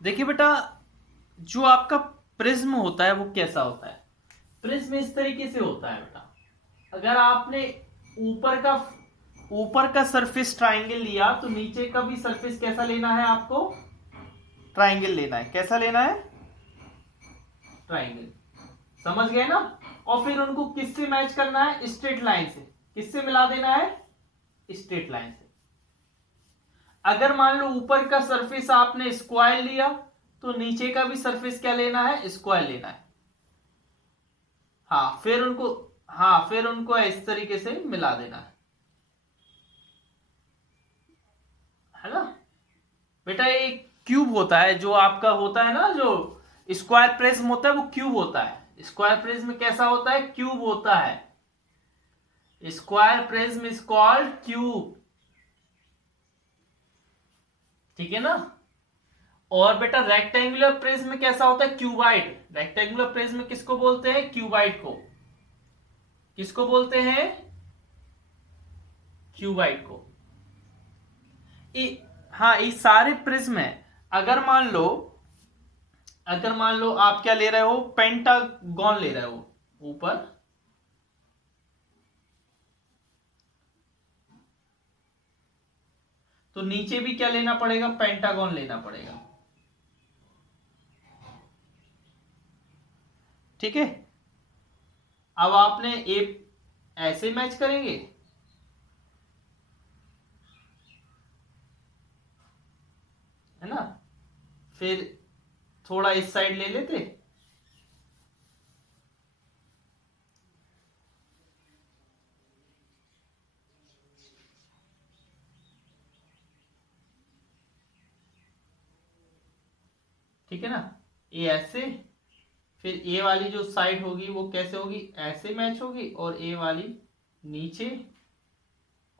देखिए बेटा, जो आपका प्रिज्म होता है वो कैसा होता है। प्रिज्म इस तरीके से होता है बेटा। अगर आपने ऊपर का सरफेस ट्राइंगल लिया तो नीचे का भी सरफेस कैसा लेना है आपको, ट्राइंगल लेना है। कैसा लेना है, ट्राइंगल। समझ गए ना। और फिर उनको किससे मैच करना है, स्ट्रेट लाइन से। किससे मिला देना है, स्ट्रेट लाइन से। अगर मान लो ऊपर का सरफेस आपने स्क्वायर लिया तो नीचे का भी सरफेस क्या लेना है, स्क्वायर लेना है। हाँ फिर उनको इस तरीके से मिला देना है ना। बेटा ये क्यूब होता है जो आपका होता है ना, जो स्क्वायर प्रिज्म होता है वो क्यूब होता है। स्क्वायर प्रिज्म कैसा होता है, क्यूब होता है। Square prism is called cube, ठीक है ना। और बेटा रेक्टेंगुलर प्रिज्म कैसा होता है, क्यूबाइड। रेक्टेंगुलर प्रिज्म किसको बोलते हैं, क्यूबाइड को। किसको बोलते हैं, क्यूबाइड को। हाँ ये सारे प्रिज्म है। अगर मान लो आप क्या ले रहे हो, पेंटागन ले रहे हो ऊपर, तो नीचे भी क्या लेना पड़ेगा, पेंटागन लेना पड़ेगा। ठीक है। अब आपने एक ऐसे मैच करेंगे, है ना। फिर थोड़ा इस साइड ले लेते, ठीक है ना। ये ऐसे, फिर ए वाली जो साइड होगी वो कैसे होगी, ऐसे मैच होगी, और ए वाली नीचे,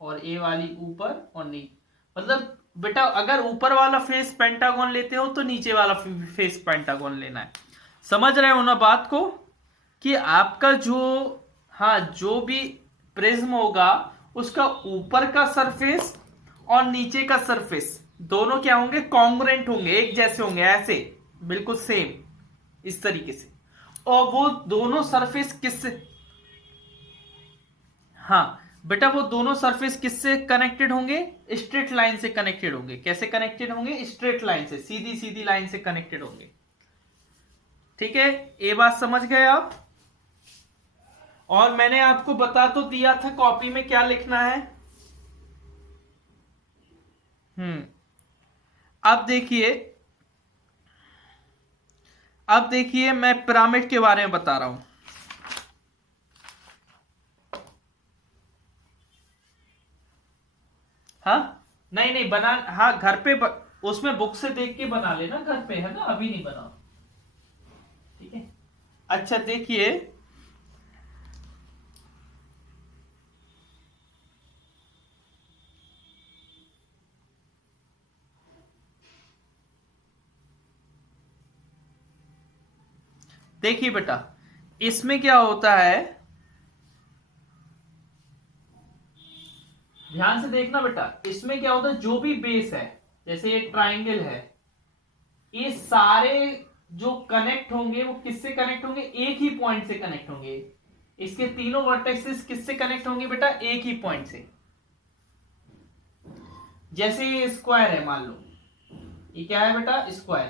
और ए वाली ऊपर और नीचे। मतलब बेटा अगर ऊपर वाला फेस पेंटागन लेते हो तो नीचे वाला फेस पेंटागन लेना है। समझ रहे हो ना बात को, कि आपका जो, हाँ जो भी प्रिज्म होगा उसका ऊपर का सरफेस और नीचे का सरफेस दोनों क्या होंगे, कॉन्ग्रुएंट होंगे, एक जैसे होंगे, ऐसे बिल्कुल सेम, इस तरीके से। और वो दोनों सरफेस किससे, हाँ बेटा वो दोनों सरफेस किससे कनेक्टेड होंगे, स्ट्रेट लाइन से कनेक्टेड होंगे। कैसे कनेक्टेड होंगे, स्ट्रेट लाइन से, सीधी सीधी लाइन से कनेक्टेड होंगे। ठीक है, ये बात समझ गए आप। और मैंने आपको बता तो दिया था कॉपी में क्या लिखना है। हम्म। अब देखिए, मैं पिरामिड के बारे में बता रहा हूं। हाँ नहीं नहीं बना, हाँ घर पे उसमें बुक से देख के बना लेना घर पे, है ना, अभी नहीं बनाओ। ठीक है। अच्छा देखिए, बेटा इसमें क्या होता है, ध्यान से देखना बेटा। इसमें क्या होता है, जो भी बेस है, जैसे एक ट्राइंगल है, ये सारे जो कनेक्ट होंगे वो किससे कनेक्ट होंगे, एक ही पॉइंट से कनेक्ट होंगे। इसके तीनों वर्टेक्सेस किससे कनेक्ट होंगे बेटा, एक ही पॉइंट से। जैसे ये स्क्वायर है, मान लो ये क्या है बेटा, स्क्वायर।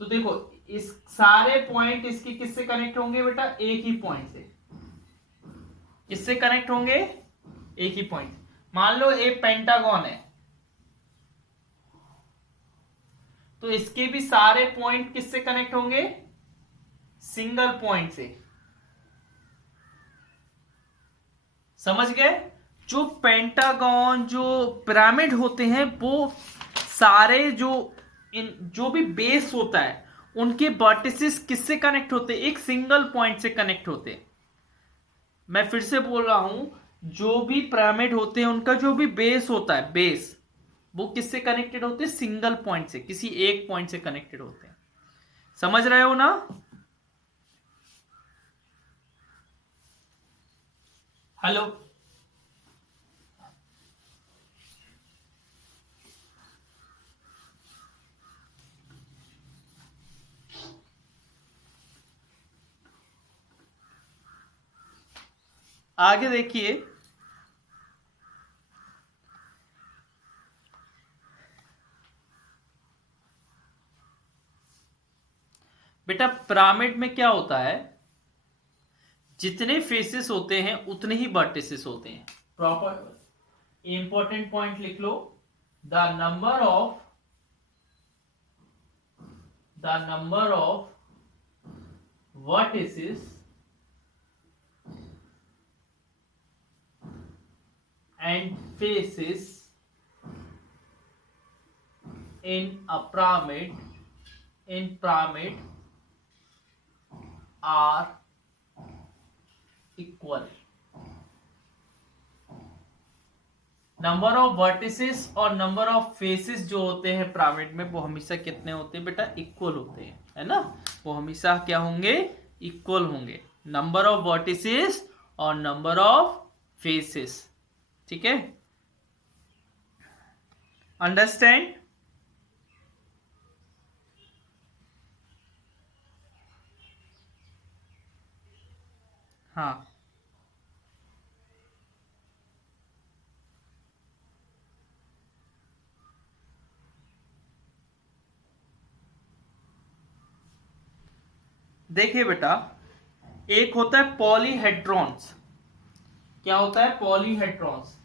तो देखो इस सारे पॉइंट इसके किससे कनेक्ट होंगे बेटा, एक ही पॉइंट से। किससे कनेक्ट होंगे, एक ही पॉइंट। मान लो ये पेंटागन है, तो इसके भी सारे पॉइंट किससे कनेक्ट होंगे, सिंगल पॉइंट से। समझ गए। जो पेंटागन, जो पिरामिड होते हैं, वो सारे जो भी बेस होता है उनके वर्टिसेस किससे कनेक्ट होते हैं, एक सिंगल पॉइंट से कनेक्ट होते हैं। मैं फिर से बोल रहा हूं, जो भी पिरामिड होते हैं उनका जो भी बेस होता है, बेस वो किससे कनेक्टेड होते हैं, सिंगल पॉइंट से, किसी एक पॉइंट से कनेक्टेड होते हैं। समझ रहे हो ना। हेलो। आगे देखिए, बेटा पिरामिड में क्या होता है, जितने फेसेस होते हैं उतने ही वर्टिसेस होते हैं। प्रॉपर इंपॉर्टेंट पॉइंट लिख लो, the number of vertices and faces in a pyramid are equal। Number of vertices और नंबर ऑफ फेसेस जो होते हैं पिरामिड में वो हमेशा कितने होते हैं बेटा, इक्वल होते हैं, है ना। वो हमेशा क्या होंगे, इक्वल होंगे, नंबर ऑफ वर्टिसेस और नंबर ऑफ फेसेस। ठीक है, अंडरस्टैंड। हाँ, देखिए बेटा, एक होता है पॉलीहेड्रॉन्स। क्या होता है, पॉलीहेड्रॉन्स।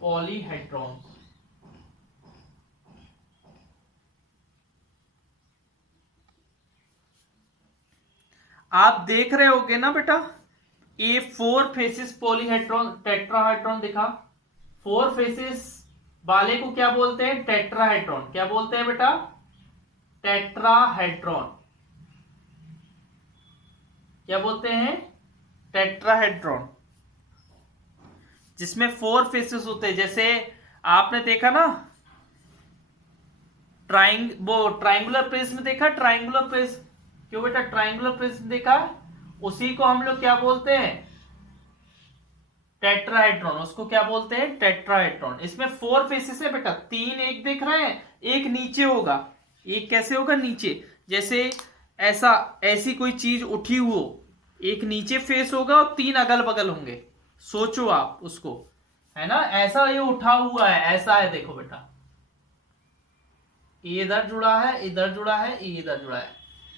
पॉलीहेड्रॉन्स आप देख रहे होगे ना बेटा, ये 4 फेसेस पॉलीहेड्रॉन टेट्राहेड्रॉन दिखा। 4 फेसेस वाले को क्या बोलते हैं, टेट्राहेड्रॉन। क्या बोलते हैं बेटा, टेट्राहेड्रॉन। क्या बोलते हैं, टेट्राहेड्रॉन, जिसमें 4 फेसेस होते हैं। जैसे आपने देखा ना ट्राइंगुलर प्रिज्म देखा, ट्राइंगुलर प्रिज्म। क्यों बेटा, ट्राइंगुलर प्रिज्म देखा, उसी को हम लोग क्या बोलते हैं, टेट्राहेड्रॉन। उसको क्या बोलते हैं, टेट्राहेड्रॉन। इसमें 4 फेसेस है बेटा, 3 एक दिख रहे हैं, एक नीचे होगा। एक कैसे होगा, नीचे, जैसे ऐसी कोई चीज उठी हो, एक नीचे फेस होगा और 3 अगल बगल होंगे। सोचो आप उसको, है ना, ऐसा ये उठा हुआ है, ऐसा है, देखो बेटा, ये इधर जुड़ा है, इधर जुड़ा है, ये इधर जुड़ा है,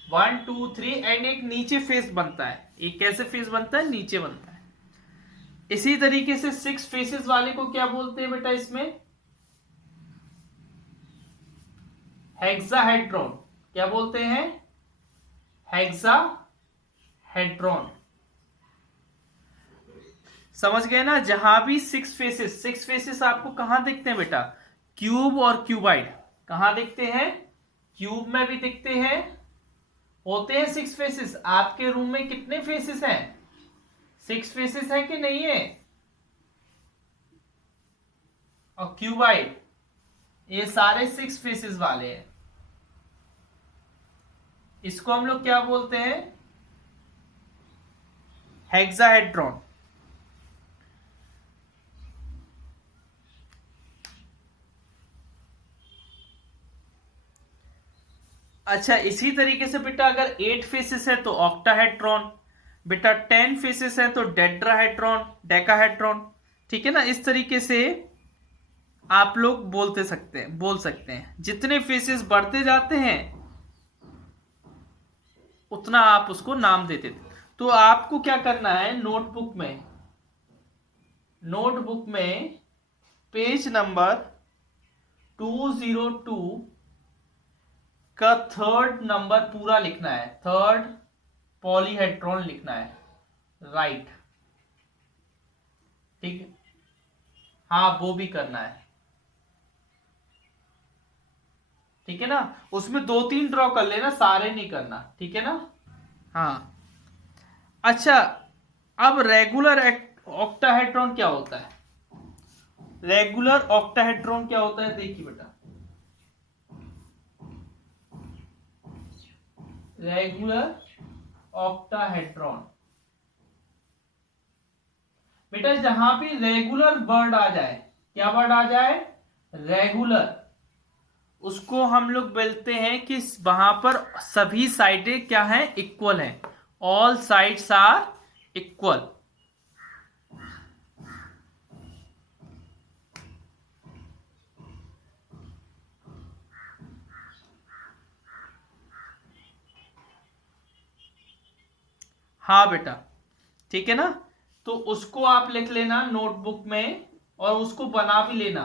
1 2 3 एंड एक नीचे फेस बनता है। एक कैसे फेस बनता है, नीचे बनता है। इसी तरीके से 6 फेसेस वाले को क्या बोलते हैं बेटा, इसमें हेक्साहेड्रॉन। क्या बोलते हैं, हेक्साहेड्रॉन। समझ गए ना, जहां भी 6 फेसेस आपको कहां दिखते हैं बेटा, क्यूब और क्यूबाइड। कहां दिखते हैं, क्यूब में भी दिखते हैं, होते हैं 6 फेसेस। आपके रूम में कितने फेसेस हैं, 6 फेसेस है कि नहीं है, और क्यूबाइड, ये सारे 6 फेसेस वाले हैं। इसको हम लोग क्या बोलते हैं, हेक्साहेड्रॉन। अच्छा, इसी तरीके से बेटा अगर 8 फेसेस है तो ऑक्टाहेड्रॉन, बेटा 10 फेसेस है तो डेड्राहेड्रॉन, डेकाहेड्रॉन। ठीक है ना, इस तरीके से आप लोग बोल सकते हैं। जितने फेसेस बढ़ते जाते हैं उतना आप उसको नाम देते थे। तो आपको क्या करना है, नोटबुक में पेज नंबर 202 का 3rd नंबर पूरा लिखना है, 3rd पॉलीहेड्रॉन लिखना है, राइट। ठीक है, हाँ वो भी करना है। ठीक है ना, उसमें 2-3 ड्रॉ कर लेना, सारे नहीं करना, ठीक है ना। हाँ, अच्छा, अब रेगुलर ऑक्टाहेड्रॉन क्या होता है, रेगुलर ऑक्टाहेड्रॉन क्या होता है, देखिए बेटा, रेगुलर ऑक्टाहेड्रॉन, बेटा जहां भी रेगुलर वर्ड आ जाए, क्या वर्ड आ जाए, रेगुलर, उसको हम लोग बोलते हैं कि वहां पर सभी साइडें क्या हैं, इक्वल हैं, ऑल साइड्स आर इक्वल। हाँ बेटा, ठीक है ना। तो उसको आप लिख लेना नोटबुक में और उसको बना भी लेना,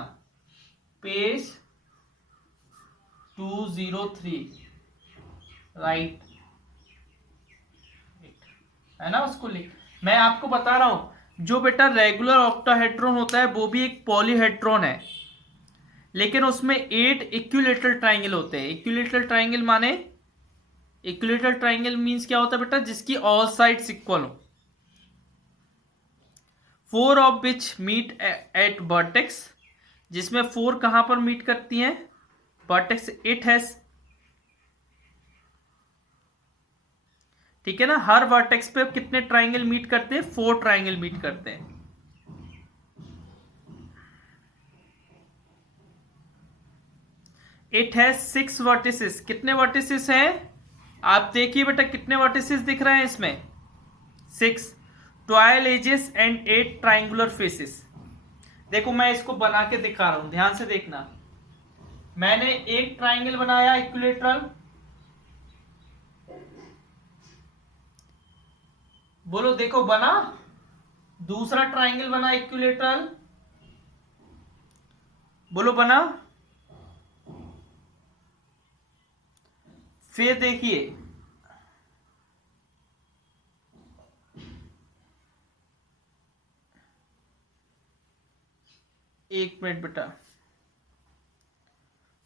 पेज 203, राइट, है ना। उसको लिख, मैं आपको बता रहा हूं, जो बेटा रेगुलर ऑक्टाहेड्रॉन होता है वो भी एक पॉलीहेड्रॉन है, लेकिन उसमें 8 इक्विलेटरल ट्राइंगल होते हैं। इक्विलेटरल ट्राइंगल माने, इक्विलेटरल ट्राइंगल मींस क्या होता है बेटा, जिसकी ऑल साइड्स इक्वल हो, 4 of which meet at vertex, जिसमें 4 कहां पर मीट करती हैं, वर्टेक्स। इट हैज, ठीक है ना, हर वर्टेक्स पे कितने ट्राइंगल मीट करते हैं, 4 ट्राइंगल मीट करते हैं। इट हैज 6 वर्टिसेस, कितने वर्टिसेस हैं, आप देखिए बेटा कितने वर्टिसेस दिख रहे हैं इसमें, 6, 12 एजेस एंड 8 ट्राइंगुलर फेसेस। देखो मैं इसको बना के दिखा रहा हूं, ध्यान से देखना। मैंने एक ट्राइंगल बनाया इक्विलेटरल, बोलो देखो बना, दूसरा ट्राइंगल बना इक्विलेटरल, बोलो बना, फिर देखिए एक मिनट बेटा,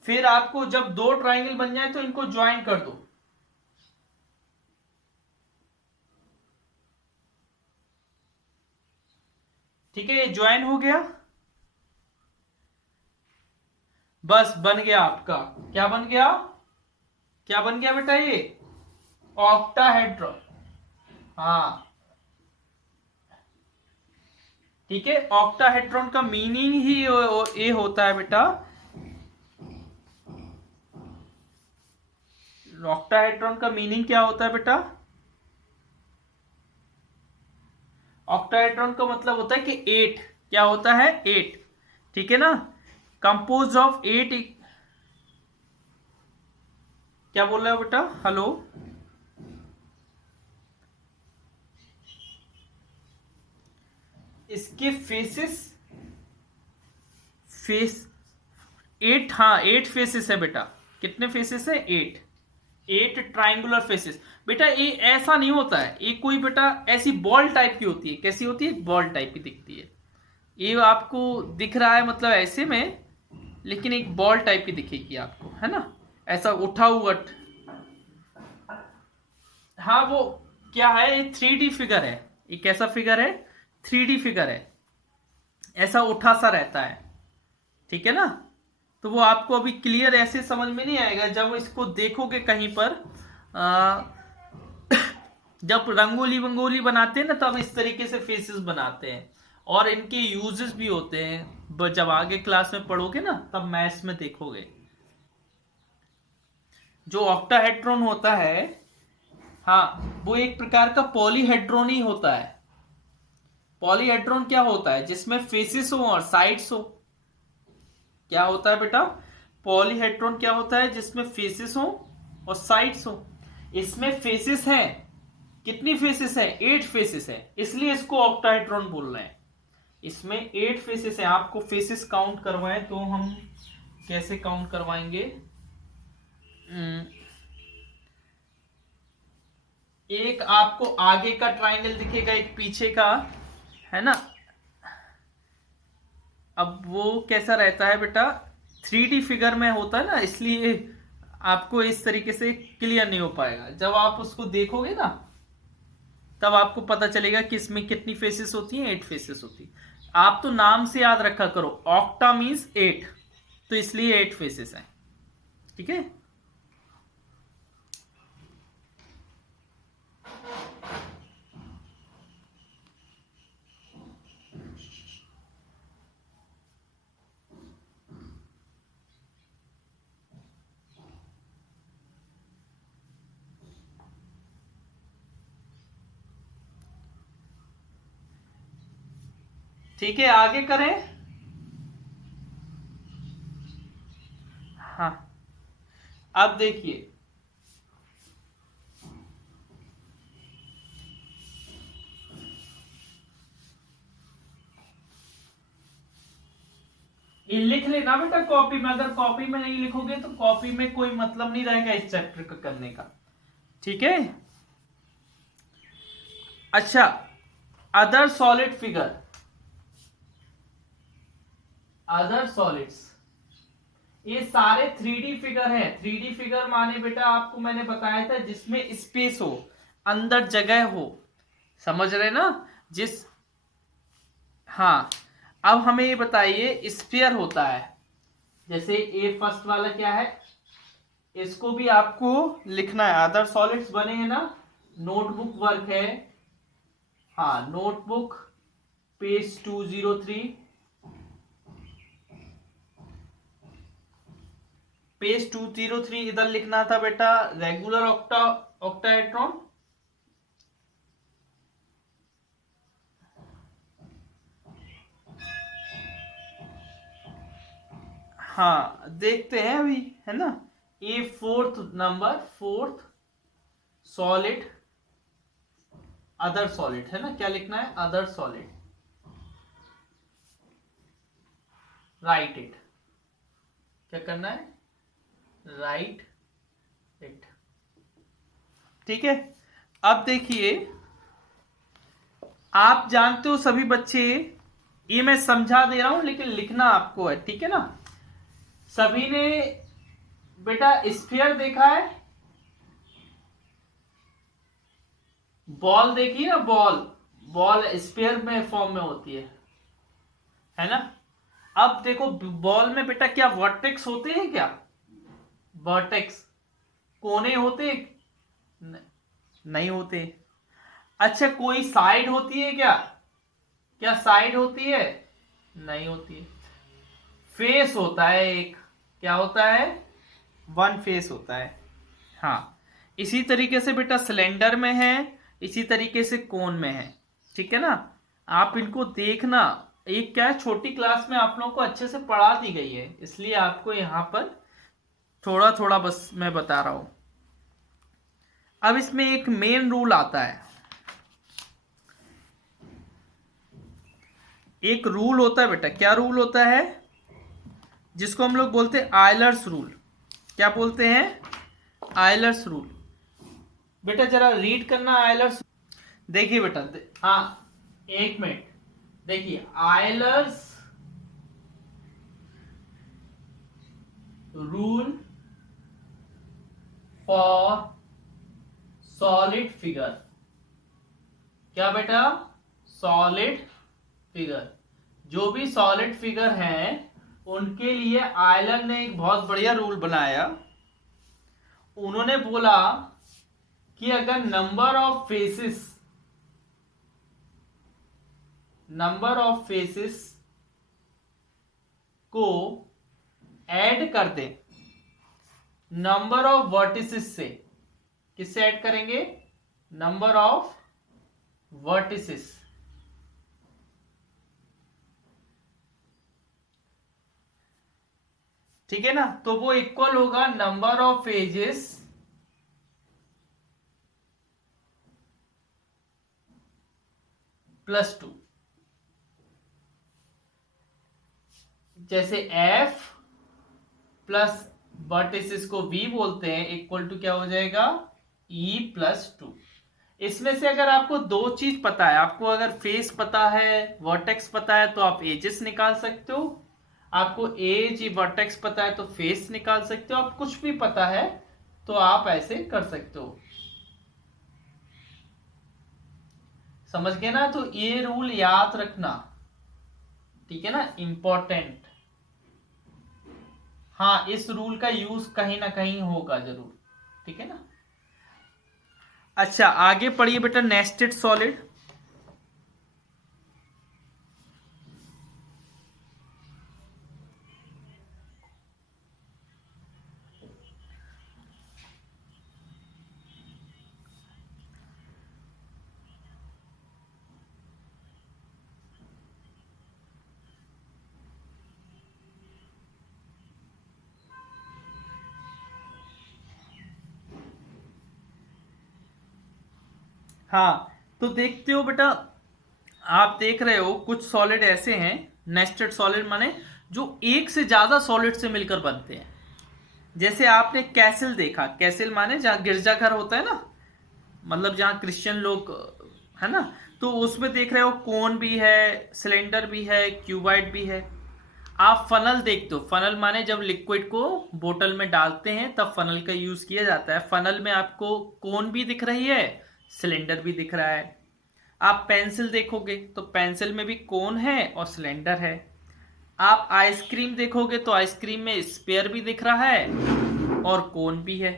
फिर आपको जब 2 ट्राइंगल बन जाए तो इनको ज्वाइन कर दो, ठीक है, ये ज्वाइन हो गया, बस बन गया आपका, क्या बन गया, क्या बन गया बेटा, ये ऑक्टाहेड्रॉन। हाँ ठीक है, ऑक्टाहेड्रॉन का मीनिंग ही ये होता है बेटा, ऑक्टाहेड्रॉन का मीनिंग क्या होता है बेटा, ऑक्टाहेड्रॉन का मतलब होता है कि 8, क्या होता है, 8, ठीक है ना, कंपोज ऑफ 8, क्या बोल रहे हो बेटा, हेलो, इसके फेसेस, फेस 8, हाँ 8 फेसेस है बेटा, कितने फेसेस है, 8, 8 ट्राइंगुलर फेसेस। बेटा ये ऐसा नहीं होता है, ये कोई बेटा ऐसी बॉल टाइप की होती है, कैसी होती है, बॉल टाइप की दिखती है, ये आपको दिख रहा है मतलब ऐसे में, लेकिन एक बॉल टाइप की दिखेगी आपको, है ना, ऐसा उठा हुआ। हाँ वो क्या है, ये 3D फिगर है, ये कैसा फिगर है, 3D फिगर है, ऐसा उठा सा रहता है, ठीक है ना। तो वो आपको अभी क्लियर ऐसे समझ में नहीं आएगा, जब इसको देखोगे कहीं पर, आ, जब रंगोली वंगोली बनाते हैं ना तब इस तरीके से फेसेस बनाते हैं, और इनके यूजेस भी होते हैं, जब आगे क्लास में पढ़ोगे ना तब मैथ्स में देखोगे। जो ऑक्टाहेड्रॉन होता है, हाँ वो एक प्रकार का पॉलीहेड्रॉन ही होता है। पॉलीहेड्रॉन क्या होता है, जिसमें फेसेस हो और साइड्स हो, क्या होता है बेटा, पॉलीहेड्रॉन क्या होता है, जिसमें फेसेस हो और साइड्स हो। इसमें फेसेस हैं, कितनी फेसेस है, 8 फेसेस है, इसलिए इसको ऑक्टाहेड्रॉन बोल रहे हैं। इसमें 8 फेसेस है, आपको फेसेस काउंट करवाएं तो हम कैसे काउंट करवाएंगे, एक आपको आगे का ट्राइंगल दिखेगा, एक पीछे का, है ना। अब वो कैसा रहता है बेटा, 3D फिगर में होता है ना, इसलिए आपको इस तरीके से क्लियर नहीं हो पाएगा, जब आप उसको देखोगे ना तब आपको पता चलेगा कि इसमें कितनी फेसेस होती हैं, 8 फेसेस होती है। आप तो नाम से याद रखा करो, ऑक्टा मींस 8, तो इसलिए 8 फेसेस हैं, ठीक है। ठीक है, आगे करें। हाँ, अब देखिए, ये लिख लेना बेटा कॉपी में, अगर कॉपी में नहीं लिखोगे तो कॉपी में कोई मतलब नहीं रहेगा इस चैप्टर का करने का। ठीक है। अच्छा, other solid figure, other solids, ये सारे 3D फिगर है। 3D फिगर माने बेटा आपको मैंने बताया था जिसमें स्पेस हो, अंदर जगह हो, समझ रहे ना। जिस, हाँ, अब हमें ये बताइए स्फीयर होता है, जैसे ए फर्स्ट वाला क्या है, इसको भी आपको लिखना है। अदर सॉलिड्स बने हैं ना, नोटबुक वर्क है, हाँ नोटबुक पेज 203, पेज 203 इधर लिखना था बेटा रेगुलर ऑक्टाहेड्रॉन। हाँ देखते हैं अभी, है ना। ये fourth number, fourth solid, other solid है ना, क्या लिखना है, अदर सॉलिड, राइट इट, क्या करना है, राइट इट। ठीक है। अब देखिए, आप जानते हो सभी बच्चे, ये मैं समझा दे रहा हूं लेकिन लिखना आपको है, ठीक है ना। सभी ने बेटा स्फीयर देखा है, बॉल देखी ना, बॉल, बॉल स्फीयर में फॉर्म में होती है ना। अब देखो बॉल में बेटा क्या वर्टेक्स होते हैं क्या, वर्टेक्स, कोने होते नहीं होते। अच्छा कोई साइड होती है क्या, क्या साइड होती है, नहीं होती है। फेस होता है एक, क्या होता है, वन फेस होता है। हाँ, इसी तरीके से बेटा सिलेंडर में है, इसी तरीके से कोन में है, ठीक है ना। आप इनको देखना, एक क्या है, छोटी क्लास में आप लोगों को अच्छे से पढ़ा दी गई है, इसलिए आपको यहां पर थोड़ा थोड़ा बस मैं बता रहा हूं। अब इसमें एक मेन रूल आता है, एक रूल होता है बेटा, क्या रूल होता है, जिसको हम लोग बोलते हैं आयलर्स रूल। क्या बोलते हैं, आयलर्स रूल। बेटा जरा रीड करना आयलर्स। देखिए बेटा हाँ, एक मिनट, देखिए Euler's rule for solid figure. क्या बेटा, सॉलिड फिगर, जो भी सॉलिड फिगर हैं उनके लिए आयलर ने एक बहुत बढ़िया रूल बनाया। उन्होंने बोला कि अगर नंबर ऑफ फेसेस को ऐड कर दें नंबर ऑफ वर्टिसेस से, किससे ऐड करेंगे, नंबर ऑफ वर्टिसेस, ठीक है ना, तो वो इक्वल होगा नंबर ऑफ एजेस +2। जैसे F प्लस वर्टिसेस को V बोलते हैं, इक्वल टू क्या हो जाएगा, E+2। इसमें से अगर आपको दो चीज पता है, आपको अगर फेस पता है, वर्टेक्स पता है, तो आप एजेस निकाल सकते हो। आपको एज वर्टेक्स पता है तो फेस निकाल सकते हो। आप कुछ भी पता है तो आप ऐसे कर सकते हो, समझ गए ना। तो ये रूल याद रखना, ठीक है ना, इंपॉर्टेंट। हाँ, इस रूल का यूज कहीं ना कहीं होगा जरूर, ठीक है ना। अच्छा आगे पढ़िए बेटा, नेस्टेड सॉलिड। हाँ, तो देखते हो बेटा, आप देख रहे हो कुछ सॉलिड ऐसे हैं, नेस्टेड सॉलिड माने जो एक से ज्यादा सॉलिड से मिलकर बनते हैं। जैसे आपने कैसल देखा, कैसल माने जहाँ गिरजाघर होता है ना, मतलब जहाँ क्रिश्चियन लोग, है ना, तो उसमें देख रहे हो कोन भी है, सिलेंडर भी है, क्यूबाइड भी है। आप फनल देखते हो, फनल माने जब लिक्विड को बोतल में डालते हैं तब फनल का यूज किया जाता है। फनल में आपको कोन भी दिख रही है, सिलेंडर भी दिख रहा है। आप पेंसिल देखोगे तो पेंसिल में भी कोन है और सिलेंडर है। आप आइसक्रीम देखोगे तो आइसक्रीम में स्पेयर भी दिख रहा है और कोन भी है।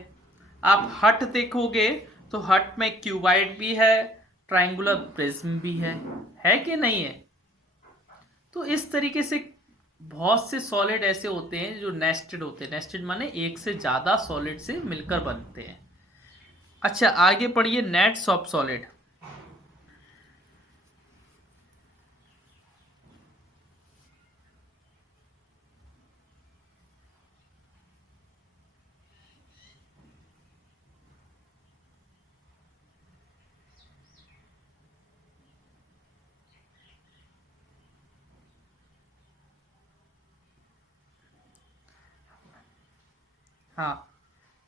आप हट देखोगे तो हट में क्यूबाइड भी है, ट्रायंगुलर प्रिज्म भी है कि नहीं है? तो इस तरीके से बहुत से सॉलिड ऐसे होते हैं जो नेस्टेड होते हैं। नेस्टेड माने एक से ज्यादा सॉलिड से मिलकर बनते हैं। अच्छा, आगे पढ़िए नेट्स ऑफ सॉलिड। हाँ,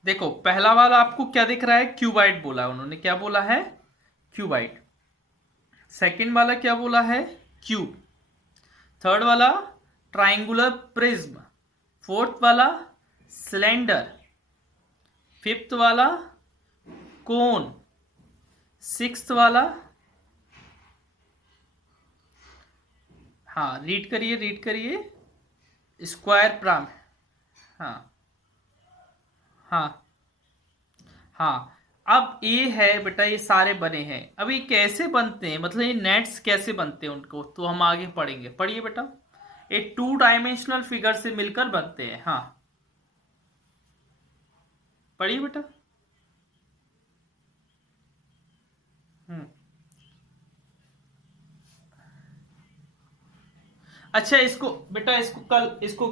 देखो पहला वाला आपको क्या दिख रहा है? क्यूबाइड बोला है उन्होंने। क्या बोला है? क्यूबाइड। सेकंड वाला क्या बोला है? क्यूब। थर्ड वाला ट्रायंगुलर प्रिज्म। फोर्थ वाला सिलेंडर। फिफ्थ वाला कोन। सिक्स्थ वाला, हाँ रीड करिए, रीड करिए, स्क्वायर प्राम। हाँ हाँ हाँ। अब ये है बेटा, ये सारे बने हैं। अब ये कैसे बनते हैं, मतलब ये नेट्स कैसे बनते हैं उनको तो हम आगे पढ़ेंगे। पढ़िए बेटा, ये टू डायमेंशनल फिगर से मिलकर बनते हैं। हाँ, पढ़िए बेटा। हम्म। अच्छा, इसको बेटा, इसको कल, इसको